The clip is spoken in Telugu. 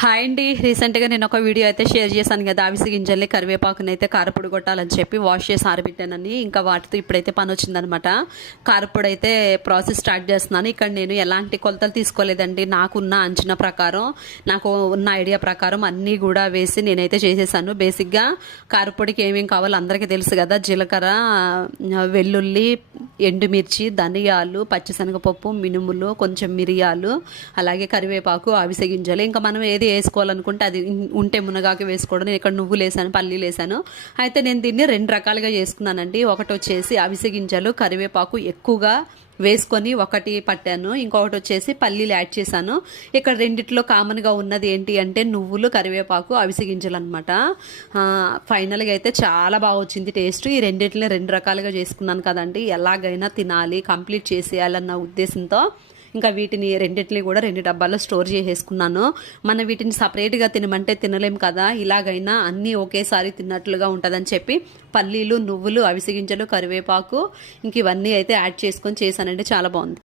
హాయ్ అండి. రీసెంట్గా నేను ఒక వీడియో అయితే షేర్ చేశాను కదా అవిసి గింజల్ని కరివేపాకుని అయితే కారపొడి కొట్టాలని చెప్పి వాష్ చేసి ఆరబెట్టానని. ఇంకా వాటితో ఇప్పుడైతే పని వచ్చిందనమాట. కారపొడి అయితే ప్రాసెస్ స్టార్ట్ చేస్తున్నాను. ఇక్కడ నేను ఎలాంటి కొలతలు తీసుకోలేదండి. నాకున్న అంచనా ప్రకారం నాకు ఉన్న ఐడియా ప్రకారం అన్నీ కూడా వేసి నేనైతే చేసేసాను. బేసిక్గా కారపొడికి ఏమేమి కావాలో అందరికీ తెలుసు కదా జీలకర్ర వెల్లుల్లి ఎండుమిర్చి ధనియాలు పచ్చిశనగపప్పు మినుములు కొంచెం మిరియాలు అలాగే కరివేపాకు అవిసె గింజలు. ఇంకా మనం ఏది వేసుకోవాలనుకుంటే అది ఉంటే మునగాకు వేసుకోవడం. నేను ఇక్కడ నువ్వులు వేసాను పల్లీలు వేసాను. అయితే నేను దీన్ని రెండు రకాలుగా చేసుకున్నానండి. ఒకటి వచ్చేసి అవిసె గింజలు కరివేపాకు ఎక్కువగా వేసుకొని ఒకటి పట్టాను. ఇంకొకటి వచ్చేసి పల్లీలు యాడ్ చేశాను. ఇక్కడ రెండిట్లో కామన్గా ఉన్నది ఏంటి అంటే నువ్వులు కరివేపాకు అవిసె గింజలు అనమాట ఫైనల్గా అయితే చాలా బాగా వచ్చింది టేస్ట్. ఈ రెండిట్లో రెండు రకాలుగా చేసుకున్నాను కదండి. ఎలాగైనా తినాలి కంప్లీట్ చేసేయాలన్న ఉద్దేశంతో ఇంకా వీటిని రెండింటిని కూడా రెండు డబ్బాల్లో స్టోర్ చేసేసుకున్నాను. మనం వీటిని సపరేట్గా తినమంటే తినలేం కదా ఇలాగైనా అన్నీ ఒకేసారి తిన్నట్లుగా ఉంటుందని చెప్పి పల్లీలు నువ్వులు అవిసె గింజలు కరివేపాకు ఇంక ఇవన్నీ అయితే యాడ్ చేసుకొని చేశానంటే చాలా బాగుంది.